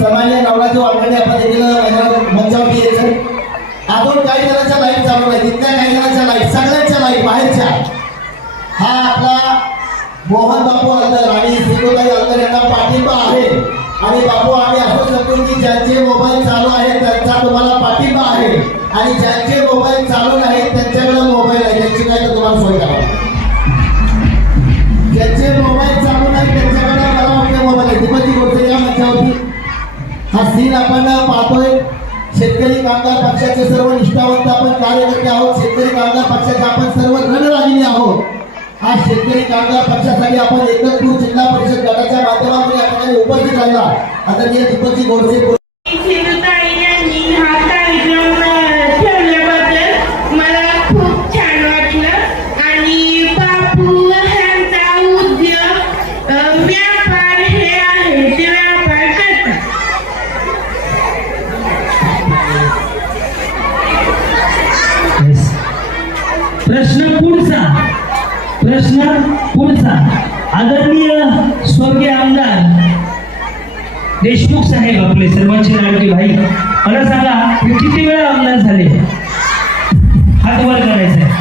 सामान्य नवराचे वाटणे आपण देखील मंचावरती यायचं. अजून काही जणांच्या लाईट चालू आहे, तिथल्या काही जणांच्या लाईट, सगळ्यांच्या लाईट बाहेरच्या. हा आपला मोहन बापू अलकर आणि श्रीगोताई अलकर यांना पाठिंबा आहे. आणि बापू आम्ही असं समजून की ज्यांचे मोबाईल चालू आहेत त्यांचा तुम्हाला पाठिंबा आहे आणि ज्यांचे मोबाईल चालू नाहीत त्यांच्याकडे मोबाईल आहे, त्यांची काय तर तुम्हाला सोय करावी. ज्यांचे मोबाईल चालू नाही त्यांच्याकडे मला वाटतं मोबाईल आहे. दीपकजी गोडसे या मंचावरती हा सीन आपण पाहतोय. शेतकरी कामगार पक्षाचे सर्व निष्ठावंत आपण कार्यकर्ते आहोत. शेतकरी कामगार पक्षाचे आपण सर्व रणरागिणी आहोत. आज शेतकरी कामगार पक्षासाठी आपण एकत्रित जिल्हा परिषद गटाच्या माध्यमातून या ठिकाणी उपस्थित राहिला. आदरणीय दीपकजी गोडसे प्रश्न पुढचा आदरणीय स्वर्गीय आमदार देशमुख साहेब आपले सर्वांचे लाडके भाई, मला सांगा किती वेळा आमदार झाले? हात वर करायचा.